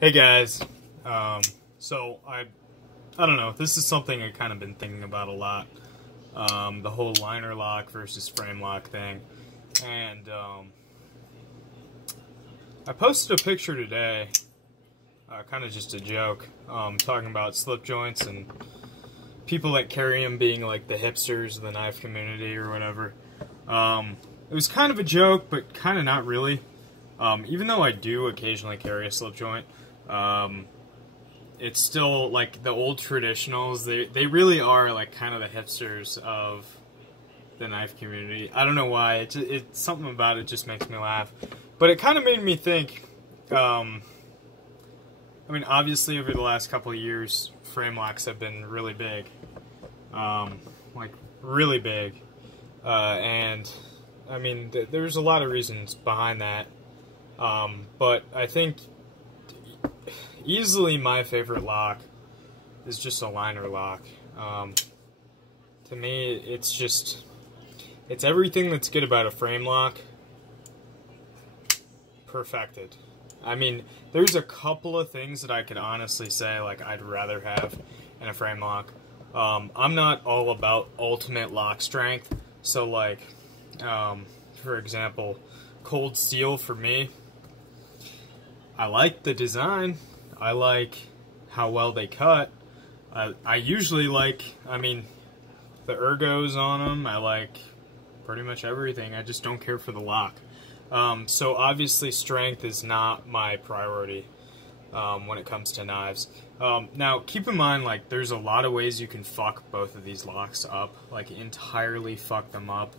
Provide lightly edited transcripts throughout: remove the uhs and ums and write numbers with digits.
Hey guys, so I don't know, this is something I've kind of been thinking about a lot, the whole liner lock versus frame lock thing, and I posted a picture today, kind of just a joke, talking about slip joints and people that carry them being like the hipsters of the knife community or whatever. It was kind of a joke, but kind of not really. Even though I do occasionally carry a slip joint, it's still like the old traditionals. They really are like kind of the hipsters of the knife community. I don't know why. It's something about it just makes me laugh. But it kind of made me think. I mean, obviously over the last couple of years, frame locks have been really big, like really big, and I mean there's a lot of reasons behind that. But I think easily my favorite lock is just a liner lock. To me, it's everything that's good about a frame lock perfected. I mean, there's a couple of things that I could honestly say like I'd rather have in a frame lock. I'm not all about ultimate lock strength, so like, for example, cold steel for me, I like the design. I like how well they cut. I usually like, I mean, the ergos on them. I like pretty much everything. I just don't care for the lock. So obviously strength is not my priority when it comes to knives. Now keep in mind, like, there's a lot of ways you can fuck both of these locks up, like entirely fuck them up.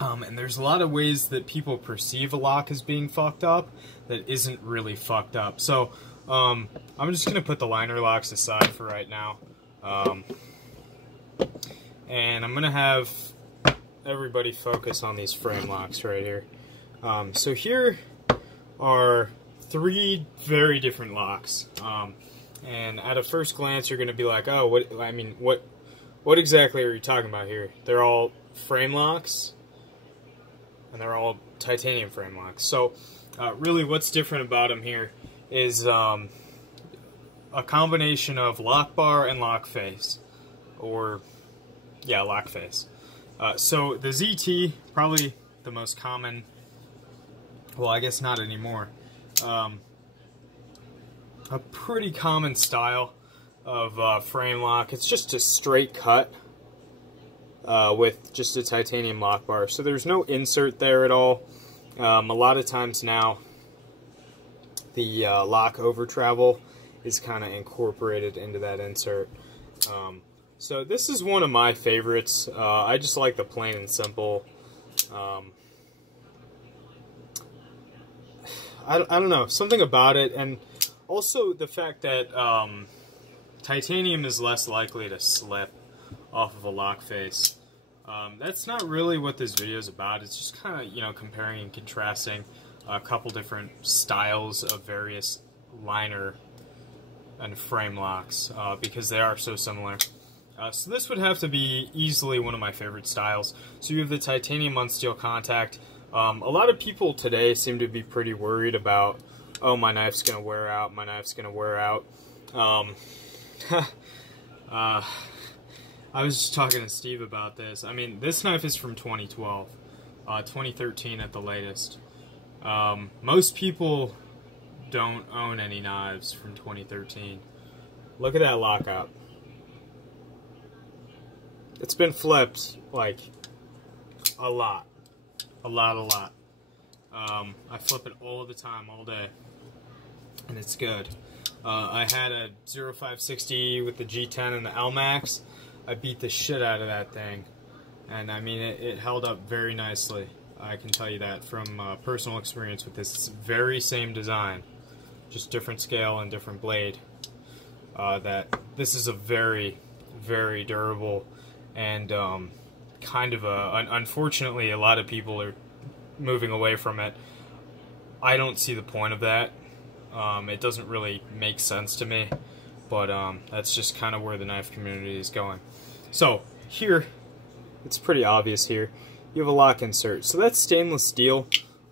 And there's a lot of ways that people perceive a lock as being fucked up that isn't really fucked up. So I'm just going to put the liner locks aside for right now. And I'm going to have everybody focus on these frame locks right here. So here are three very different locks. And at a first glance, you're going to be like, oh, what exactly are you talking about here? They're all frame locks, and they're all titanium frame locks. So really what's different about them here is a combination of lock bar and lock face. Or, yeah, lock face. So the ZT, probably the most common, well, I guess not anymore, a pretty common style of frame lock. It's just a straight cut with just a titanium lock bar. So there's no insert there at all. A lot of times now, the lock over travel is kind of incorporated into that insert. So this is one of my favorites. I just like the plain and simple. I don't know, something about it, and also the fact that titanium is less likely to slip off of a lock face. That's not really what this video is about. It's just kind of, you know, comparing and contrasting a couple different styles of various liner and frame locks, because they are so similar. So this would have to be easily one of my favorite styles. So you have the titanium on steel contact. A lot of people today seem to be pretty worried about, oh, my knife's going to wear out, my knife's going to wear out. I was just talking to Steve about this. I mean, this knife is from 2012, 2013 at the latest. Most people don't own any knives from 2013. Look at that lockout. It's been flipped, like, a lot. A lot. I flip it all the time, all day. And it's good. I had a 0560 with the G10 and the LMAX. I beat the shit out of that thing. And I mean, it held up very nicely. I can tell you that from personal experience with this very same design. Just different scale and different blade. That this is a very, very durable and kind of unfortunately a lot of people are moving away from it. I don't see the point of that. It doesn't really make sense to me, but that's just kind of where the knife community is going. So here, it's pretty obvious here, you have a lock insert. So that's stainless steel.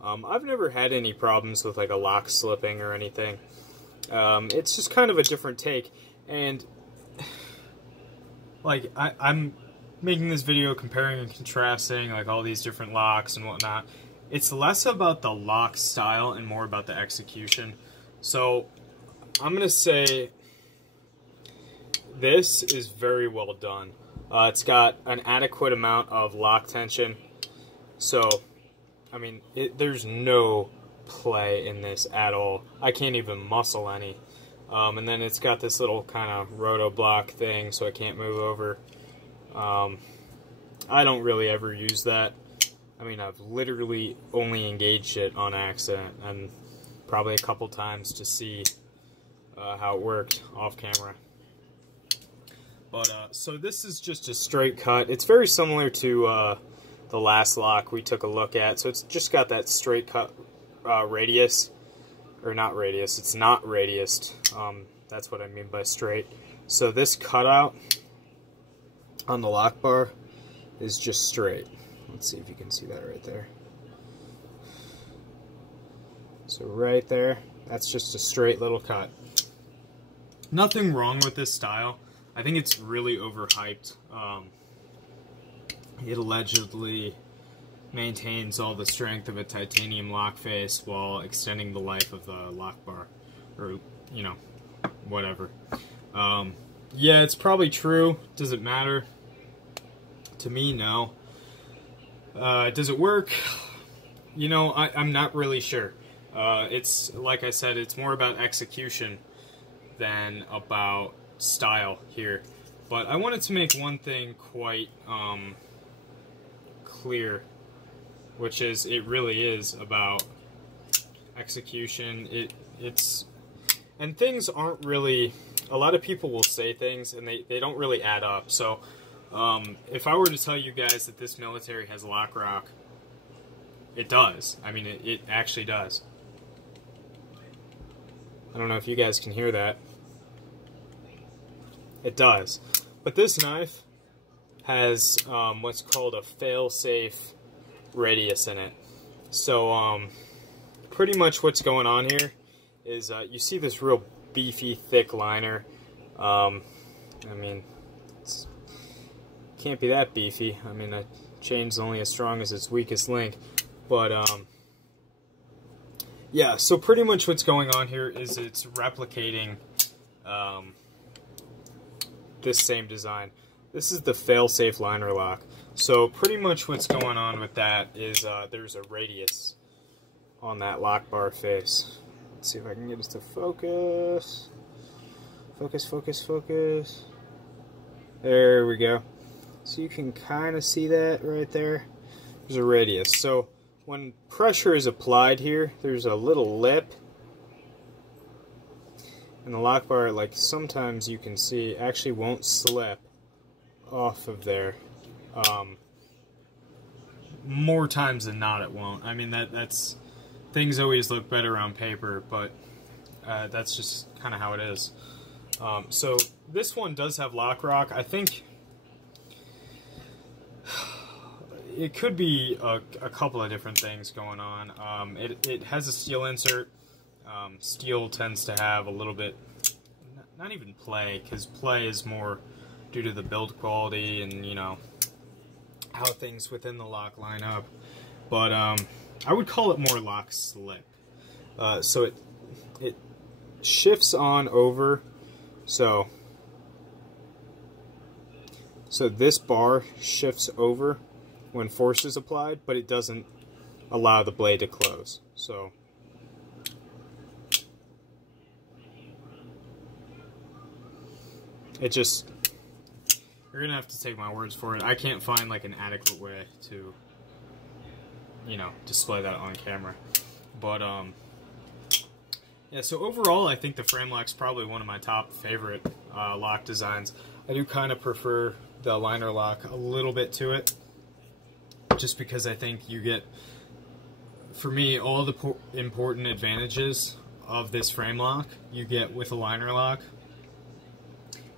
I've never had any problems with like a lock slipping or anything. It's just kind of a different take, and like I'm making this video comparing and contrasting like all these different locks and whatnot. It's less about the lock style and more about the execution. So I'm gonna say this is very well done. It's got an adequate amount of lock tension. So, I mean, there's no play in this at all. I can't even muscle any. And then it's got this little kind of roto block thing, so I can't move over. I don't really ever use that. I mean, I've literally only engaged it on accident, and probably a couple times to see how it worked off camera. But, so this is just a straight cut. It's very similar to the last lock we took a look at. So it's just got that straight cut radius. Or not radius, it's not radiused. That's what I mean by straight. So this cutout on the lock bar is just straight. Let's see if you can see that right there. So right there, that's just a straight little cut. Nothing wrong with this style. I think it's really overhyped. It allegedly maintains all the strength of a titanium lock face while extending the life of the lock bar, or, you know, whatever. Yeah, it's probably true. Does it matter? To me, no. Does it work? You know, I'm not really sure. It's, like I said, it's more about execution than about style here. But I wanted to make one thing quite clear, which is it really is about execution. It's and things aren't really, a lot of people will say things and they don't really add up. So if I were to tell you guys that this military has lock rock, it does. I mean, it actually does. I don't know if you guys can hear that. It does. But this knife has what's called a fail-safe radius in it. So pretty much what's going on here is you see this real beefy, thick liner. I mean, it can't be that beefy. I mean, a chain's only as strong as its weakest link. But yeah, so pretty much what's going on here is it's replicating this same design. This is the fail-safe liner lock. So pretty much what's going on with that is there's a radius on that lock bar face. Let's see if I can get us to focus. Focus, focus, focus. There we go. So you can kind of see that right there. There's a radius. So when pressure is applied here, there's a little lip. And the lock bar, like sometimes you can see, actually won't slip off of there. More times than not it won't. I mean, that's things always look better on paper, but that's just kind of how it is. So this one does have lock rock. I think it could be a couple of different things going on. It has a steel insert. Steel tends to have a little bit, not even play, because play is more due to the build quality and, you know, how things within the lock line up. But I would call it more lock slip. So it shifts on over. So this bar shifts over when force is applied, but it doesn't allow the blade to close. So it just, you're gonna have to take my words for it. I can't find like an adequate way to, you know, display that on camera. But yeah, so overall I think the frame lock's probably one of my top favorite lock designs. I do kind of prefer the liner lock a little bit to it, just because I think you get, for me, all the important advantages of this frame lock you get with a liner lock.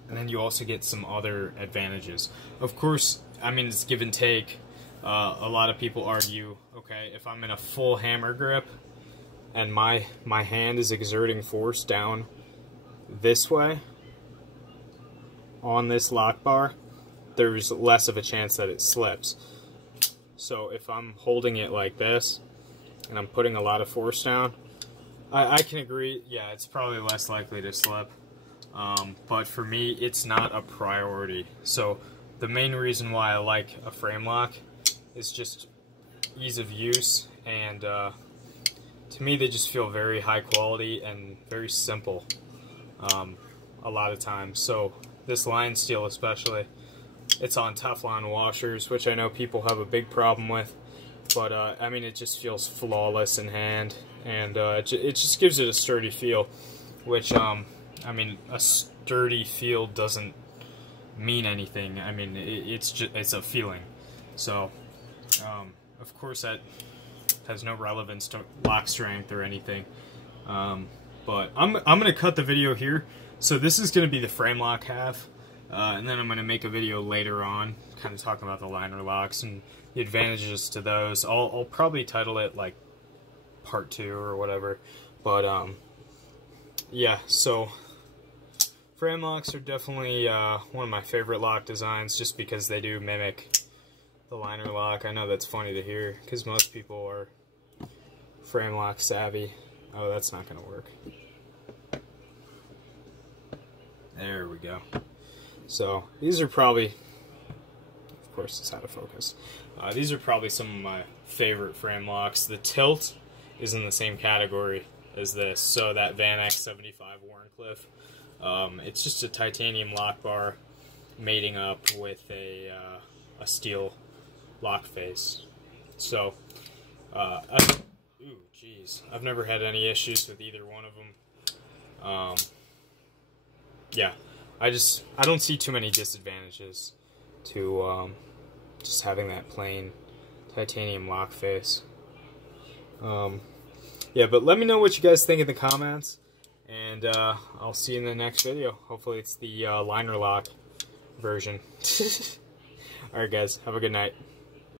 And then you also get some other advantages. Of course, I mean, it's give and take. A lot of people argue, okay, if I'm in a full hammer grip, and my hand is exerting force down this way on this lock bar, there's less of a chance that it slips. So if I'm holding it like this and I'm putting a lot of force down, I can agree, yeah, it's probably less likely to slip. But for me, it's not a priority. So the main reason why I like a frame lock is just ease of use, and to me they just feel very high quality and very simple a lot of times. So this line steel especially, it's on Teflon washers, which I know people have a big problem with, but I mean, it just feels flawless in hand, and it just gives it a sturdy feel, which I mean, a sturdy feel doesn't mean anything. I mean, it's a feeling. So of course that has no relevance to lock strength or anything. But I'm gonna cut the video here. So this is gonna be the frame lock half, and then I'm gonna make a video later on, kind of talking about the liner locks and the advantages to those. I'll probably title it like part 2 or whatever. But yeah, so frame locks are definitely one of my favorite lock designs, just because they do mimic the liner lock. I know that's funny to hear, because most people are frame lock savvy. Oh, that's not gonna work. There we go. So these are probably, of course it's out of focus, these are probably some of my favorite frame locks. The tilt is in the same category as this, so that Van X 75 Wharncliffe, it's just a titanium lock bar mating up with a steel lock face. So I've never had any issues with either one of them. Yeah, I don't see too many disadvantages to just having that plain titanium lock face. Yeah, but let me know what you guys think in the comments, and I'll see you in the next video. Hopefully it's the liner lock version. Alright guys, have a good night.